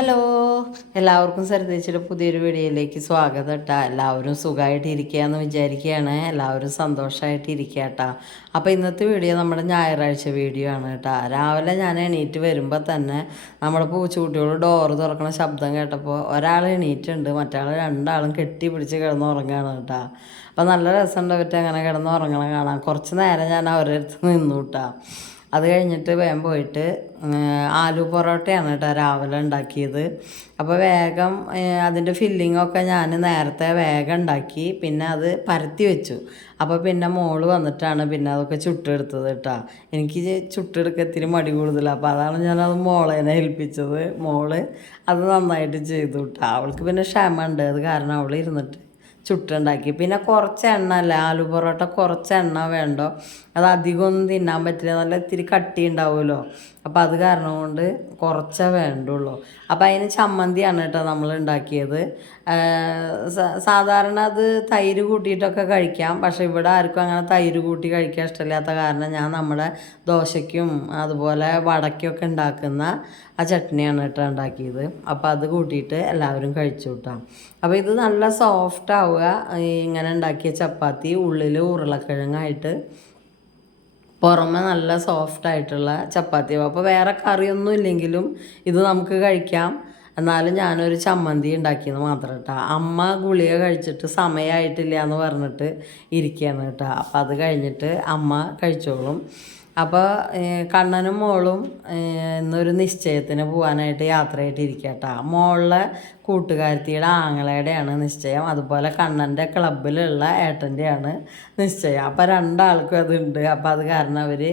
Hello, എല്ലാവർക്കും സരിതേച്ചിയുടെ പുതിയൊരു വീഡിയോയിലേക്ക് സ്വാഗതം കേട്ടോ. എല്ലാവരും സുഖമായിട്ട് ഇരിക്കുകയെന്ന് വിചാരിക്കുകയാണ്. എല്ലാവരും സന്തോഷമായിട്ട് ഇരിക്കുക കേട്ടോ. അപ്പോൾ ഇന്നത്തെ വീഡിയോ നമ്മുടെ ഞായറാഴ്ച വീഡിയോ ആണ് കേട്ടോ. രാവിലെ ഞാൻ എണീറ്റ് വരുമ്പോൾ തന്നെ നമ്മുടെ പൂച്ചക്കുട്ടികൾ ഡോറ് തുറക്കണ ശബ്ദം കേട്ടപ്പോൾ ഒരാൾ എണീറ്റുണ്ട്, മറ്റാൾ രണ്ടാളും കെട്ടി പിടിച്ച് കിടന്നുറങ്ങുകയാണ് കേട്ടോ. അപ്പോൾ നല്ല രസമുണ്ട് അവർക്ക് അങ്ങനെ കിടന്നുറങ്ങണം കാണാൻ. കുറച്ച് നേരം ഞാൻ അവരുടെ അടുത്ത് നിന്നു കേട്ടോ. അത് കഴിഞ്ഞിട്ട് വേഗം പോയിട്ട് ആലു പൊറോട്ടയാണ് കേട്ടോ രാവിലെ ഉണ്ടാക്കിയത്. അപ്പോൾ വേഗം അതിൻ്റെ ഫില്ലിങ്ങൊക്കെ ഞാൻ നേരത്തെ വേഗം ഉണ്ടാക്കി, പിന്നെ അത് പരത്തി വെച്ചു. അപ്പോൾ പിന്നെ മോള് വന്നിട്ടാണ് പിന്നെ അതൊക്കെ ചുട്ടെടുത്തത് കേട്ടോ. എനിക്ക് ചുട്ടെടുക്കത്തിന് മടി കൂടുതലാണ്, അപ്പോൾ അതാണ് ഞാനത് മോളേനെ ഏൽപ്പിച്ചത്. മോള് അത് നന്നായിട്ട് ചെയ്തു കേട്ടോ. അവൾക്ക് പിന്നെ ക്ഷമ ഉണ്ട്, അത് കാരണം അവൾ ഇരുന്നിട്ട് ചുട്ടുണ്ടാക്കി. പിന്നെ കുറച്ച് എണ്ണ അല്ലേ, ആലു പൊറോട്ട കുറച്ച് എണ്ണ വേണ്ടോ, അത് അധികമൊന്നും തിന്നാൻ പറ്റില്ല, നല്ല ഇത്തിരി കട്ടി ഉണ്ടാവുമല്ലോ. അപ്പോൾ അത് കാരണം കൊണ്ട് കുറച്ചേ വേണ്ടുള്ളൂ. അപ്പോൾ അതിന് ചമ്മന്തിയാണ് കേട്ടോ നമ്മൾ ഉണ്ടാക്കിയത്. സാധാരണ അത് തൈര് കൂട്ടിയിട്ടൊക്കെ കഴിക്കാം, പക്ഷേ ഇവിടെ ആർക്കും അങ്ങനെ തൈര് കൂട്ടി കഴിക്കാൻ ഇഷ്ടമില്ലാത്ത കാരണം ഞാൻ നമ്മുടെ ദോശയ്ക്കും അതുപോലെ വടക്കൊക്കെ ഉണ്ടാക്കുന്ന ആ ചട്നിയാണ് കേട്ടോ ഉണ്ടാക്കിയത്. അപ്പോൾ അത് കൂട്ടിയിട്ട് എല്ലാവരും കഴിച്ചു കിട്ടാം. അപ്പോൾ ഇത് നല്ല സോഫ്റ്റ് ആവുക, ഇങ്ങനെ ഉണ്ടാക്കിയ ചപ്പാത്തി ഉള്ളിൽ ഉരുളക്കിഴങ്ങായിട്ട് പുറമെ നല്ല സോഫ്റ്റായിട്ടുള്ള ചപ്പാത്തിയാവും. അപ്പോൾ വേറെ കറിയൊന്നും ഇല്ലെങ്കിലും ഇത് നമുക്ക് കഴിക്കാം. എന്നാലും ഞാനൊരു ചമ്മന്തി ഉണ്ടാക്കിയെന്ന് മാത്രം കേട്ടോ. അമ്മ ഗുളിക കഴിച്ചിട്ട് സമയമായിട്ടില്ല എന്ന് പറഞ്ഞിട്ട് ഇരിക്കുകയാണ് കേട്ടോ. അപ്പോൾ അത് കഴിഞ്ഞിട്ട് അമ്മ കഴിച്ചോളും. അപ്പോൾ കണ്ണനും മോളും ഇന്നൊരു നിശ്ചയത്തിന് പോകാനായിട്ട് യാത്രയായിട്ട് ഇരിക്കുക കേട്ടോ. മോളുടെ കൂട്ടുകാരത്തിയുടെ ആങ്ങളയുടെയാണ് നിശ്ചയം, അതുപോലെ കണ്ണൻ്റെ ക്ലബിലുള്ള ഏട്ടൻ്റെയാണ് നിശ്ചയം. അപ്പോൾ രണ്ടാൾക്കും അതുണ്ട്. അപ്പോൾ അത് കാരണം അവർ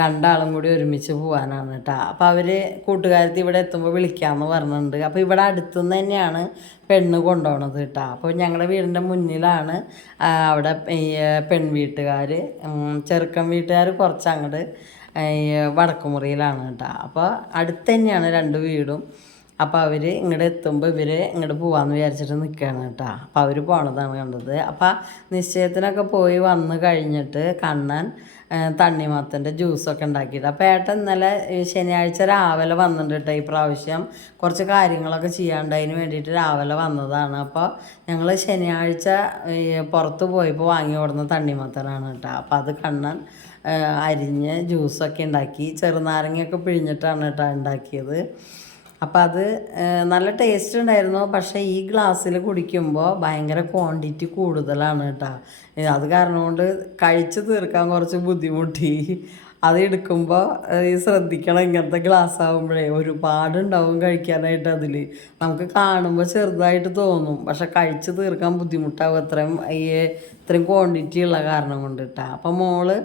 രണ്ടാളും കൂടി ഒരുമിച്ച് പോകാനാണ് കേട്ടോ. അപ്പോൾ അവർ കൂട്ടുകാരത്തി ഇവിടെ എത്തുമ്പോൾ വിളിക്കാമെന്ന് പറഞ്ഞിട്ടുണ്ട്. അപ്പോൾ ഇവിടെ അടുത്തുനിന്ന് തന്നെയാണ് പെണ്ണ് കൊണ്ടുപോകണത് കേട്ടോ. അപ്പോൾ ഞങ്ങളുടെ വീടിൻ്റെ മുന്നിലാണ് അവിടെ ഈ പെൺവീട്ടുകാർ, ചെറുക്കൻ വീട്ടുകാർ കുറച്ച് അങ്ങോട്ട് വടക്കുമുറിയിലാണ് കേട്ടോ. അപ്പോൾ അടുത്ത് തന്നെയാണ് രണ്ട് വീടും. അപ്പോൾ അവർ ഇങ്ങോട്ട് എത്തുമ്പോൾ ഇവർ ഇങ്ങോട്ട് പോകാമെന്ന് വിചാരിച്ചിട്ട് നിൽക്കുകയാണ് കേട്ടോ. അപ്പോൾ അവർ പോണതാണ് കണ്ടത്. അപ്പോൾ നിശ്ചയത്തിനൊക്കെ പോയി വന്ന് കഴിഞ്ഞിട്ട് കണ്ണൻ തണ്ണിമത്തൻ്റെ ജ്യൂസൊക്കെ ഉണ്ടാക്കിയിട്ട്, അപ്പോൾ ഏട്ടൻ ഇന്നലെ ശനിയാഴ്ച രാവിലെ വന്നിട്ടുണ്ട് കേട്ടോ. ഈ പ്രാവശ്യം കുറച്ച് കാര്യങ്ങളൊക്കെ ചെയ്യാണ്ട് അതിന് വേണ്ടിയിട്ട് രാവിലെ വന്നതാണ്. അപ്പോൾ ഞങ്ങൾ ശനിയാഴ്ച പുറത്ത് പോയപ്പോൾ വാങ്ങി കൊടുന്ന തണ്ണിമത്തനാണ് കേട്ടോ. അപ്പോൾ അത് കണ്ണൻ അരിഞ്ഞ് ജ്യൂസൊക്കെ ഉണ്ടാക്കി, ചെറുനാരങ്ങയൊക്കെ പിഴിഞ്ഞിട്ടാണ് കേട്ടോ ഉണ്ടാക്കിയത്. അപ്പോൾ അത് നല്ല ടേസ്റ്റ് ഉണ്ടായിരുന്നു. പക്ഷേ ഈ ഗ്ലാസ്സിൽ കുടിക്കുമ്പോൾ ഭയങ്കര ക്വാണ്ടിറ്റി കൂടുതലാണ് കേട്ടോ. അത് കാരണം കൊണ്ട് കഴിച്ച് തീർക്കാൻ കുറച്ച് ബുദ്ധിമുട്ടി. അത് എടുക്കുമ്പോൾ ശ്രദ്ധിക്കണം, ഇങ്ങനത്തെ ഗ്ലാസ് ആകുമ്പോഴേ ഒരുപാടുണ്ടാവും കഴിക്കാനായിട്ട്. അതിൽ നമുക്ക് കാണുമ്പോൾ ചെറുതായിട്ട് തോന്നും, പക്ഷെ കഴിച്ച് തീർക്കാൻ ബുദ്ധിമുട്ടാവും ഇത്രയും ക്വാണ്ടിറ്റി ഉള്ള കാരണം കൊണ്ട് കേട്ടോ. അപ്പോൾ മോള്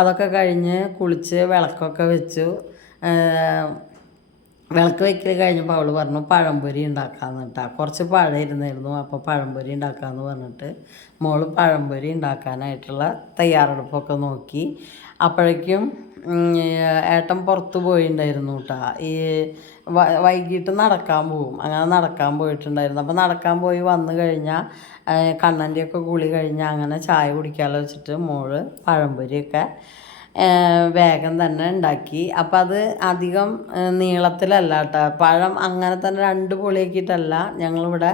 അതൊക്കെ കഴിഞ്ഞ് കുളിച്ച് വിളക്കൊക്കെ വെച്ചു. വിളക്ക് വയ്ക്കൽ കഴിഞ്ഞപ്പോൾ അവൾ പറഞ്ഞു പഴംപൊരി ഉണ്ടാക്കാമെന്ന് കേട്ടോ. കുറച്ച് പഴം ഇരുന്നായിരുന്നു, അപ്പോൾ പഴംപൊരി ഉണ്ടാക്കാമെന്ന് പറഞ്ഞിട്ട് മോൾ പഴംപൊരി ഉണ്ടാക്കാനായിട്ടുള്ള തയ്യാറെടുപ്പൊക്കെ നോക്കി. അപ്പോഴേക്കും ഏട്ടൻ പുറത്ത് പോയിട്ടുണ്ടായിരുന്നു കേട്ടോ. ഈ വൈകിട്ട് നടക്കാൻ പോവും, അങ്ങനെ നടക്കാൻ പോയിട്ടുണ്ടായിരുന്നു. അപ്പോൾ നടക്കാൻ പോയി വന്നു കഴിഞ്ഞാൽ കണ്ണൻ്റെയൊക്കെ കുളി കഴിഞ്ഞാൽ അങ്ങനെ ചായ കുടിക്കാമല്ലോ വെച്ചിട്ട് മോള് പഴംപൊരിയൊക്കെ വേഗം തന്നെ ഉണ്ടാക്കി. അപ്പം അത് അധികം നീളത്തിലല്ല കേട്ടോ. പഴം അങ്ങനെ തന്നെ 2 പൊളിയാക്കിയിട്ടല്ല, ഞങ്ങളിവിടെ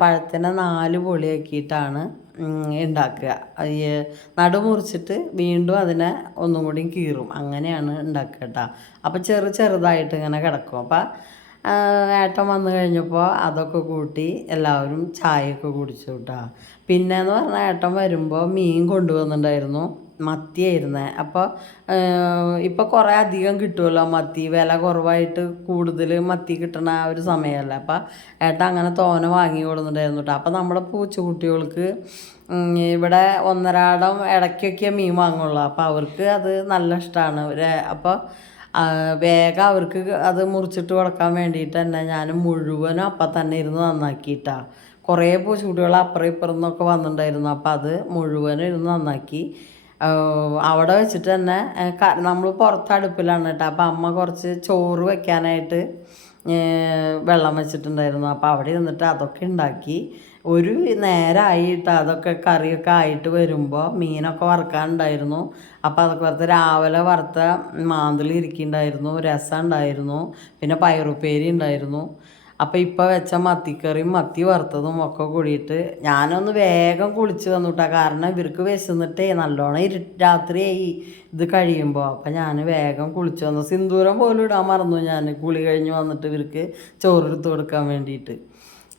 പഴത്തിനെ 4 പൊളിയാക്കിയിട്ടാണ് ഉണ്ടാക്കുക. നടു മുറിച്ചിട്ട് വീണ്ടും അതിനെ ഒന്നും കൂടി കീറും, അങ്ങനെയാണ് ഉണ്ടാക്കുക കേട്ടോ. അപ്പോൾ ചെറുതായിട്ട് ഇങ്ങനെ കിടക്കും. അപ്പം ഏട്ടൻ വന്നു കഴിഞ്ഞപ്പോൾ അതൊക്കെ കൂട്ടി എല്ലാവരും ചായയൊക്കെ കുടിച്ചു കേട്ടോ. പിന്നെയെന്ന് പറഞ്ഞാൽ ഏട്ടൻ വരുമ്പോൾ മീൻ കൊണ്ടുവന്നിട്ടുണ്ടായിരുന്നു, മത്തിയായിരുന്നേ. അപ്പോൾ ഇപ്പോൾ കുറേ അധികം കിട്ടുമല്ലോ മത്തി, വില കുറവായിട്ട് കൂടുതൽ മത്തി കിട്ടണ ആ ഒരു സമയമല്ല. അപ്പോൾ ഏട്ടൻ അങ്ങനെ തോനെ വാങ്ങി കൊടുത്തിട്ടുണ്ടായിരുന്നു കേട്ടോ. അപ്പോൾ നമ്മുടെ പൂച്ചക്കുട്ടികൾക്ക് ഇവിടെ ഒന്നരാടം ഇടയ്ക്കൊക്കെ മീൻ വാങ്ങുള്ളൂ. അപ്പോൾ അവർക്ക് അത് നല്ല ഇഷ്ടമാണ്. അപ്പോൾ വേഗം അവർക്ക് അത് മുറിച്ചിട്ട് കൊടുക്കാൻ വേണ്ടിയിട്ട് തന്നെ ഞാൻ മുഴുവനും അപ്പം തന്നെ ഇരുന്ന് നന്നാക്കിയിട്ടാണ്. കുറേ പൂച്ചക്കുട്ടികൾ അപ്പുറം ഇപ്പുറം നിന്നൊക്കെ വന്നിട്ടുണ്ടായിരുന്നു. അപ്പോൾ അത് മുഴുവനും ഇരുന്ന് നന്നാക്കി അവിടെ വെച്ചിട്ട് തന്നെ. നമ്മൾ പുറത്ത് അടുപ്പിലാണ് കേട്ടോ. അപ്പോൾ അമ്മ കുറച്ച് ചോറ് വെക്കാനായിട്ട് വെള്ളം വെച്ചിട്ടുണ്ടായിരുന്നു. അപ്പോൾ അവിടെ ഇരുന്നിട്ട് അതൊക്കെ ഉണ്ടാക്കി. ഒരു നേരമായിട്ട് അതൊക്കെ കറിയൊക്കെ ആയിട്ട് വരുമ്പോൾ മീനൊക്കെ വറുക്കാനുണ്ടായിരുന്നു. അപ്പോൾ അതൊക്കെ വറുത്ത് രാവിലെ വറുത്ത മാന്തൽ ഇരിക്കുന്നുണ്ടായിരുന്നു, രസം ഉണ്ടായിരുന്നു, പിന്നെ പയറുപ്പേരി ഉണ്ടായിരുന്നു. അപ്പോൾ ഇപ്പോൾ വെച്ച മത്തിക്കറിയും മത്തി വറുത്തതും ഒക്കെ കൂടിയിട്ട് ഞാനൊന്ന് വേഗം കുളിച്ച് വന്നുട്ടാ. കാരണം ഇവർക്ക് വിശന്നിട്ടേ നല്ലോണം രാത്രിയായി ഇത് കഴിയുമ്പോൾ. അപ്പം ഞാൻ വേഗം കുളിച്ച് വന്നു. സിന്ദൂരം പോലും ഇടാൻ മറന്നു ഞാൻ കുളി കഴിഞ്ഞ് വന്നിട്ട് ഇവർക്ക് ചോറെടുത്ത് കൊടുക്കാൻ വേണ്ടിയിട്ട്.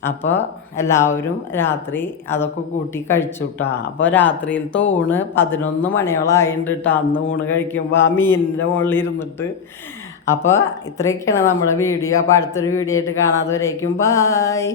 അപ്പോൾ എല്ലാവരും രാത്രി അതൊക്കെ കൂട്ടി കഴിച്ചു കേട്ടോ. അപ്പോൾ രാത്രിയിലത്തെ ഊണ് 11 മണിയോളം ആയിട്ടുണ്ട് കേട്ടോ അന്ന് ഊണ് കഴിക്കുമ്പോൾ ആ മീനിൻ്റെ മുകളിൽ ഇരുന്നിട്ട്. അപ്പോൾ ഇത്രയൊക്കെയാണ് നമ്മുടെ വീഡിയോ. അപ്പോൾ അടുത്തൊരു വീഡിയോ ആയിട്ട് കാണാതെ വരേക്കും ബായ്.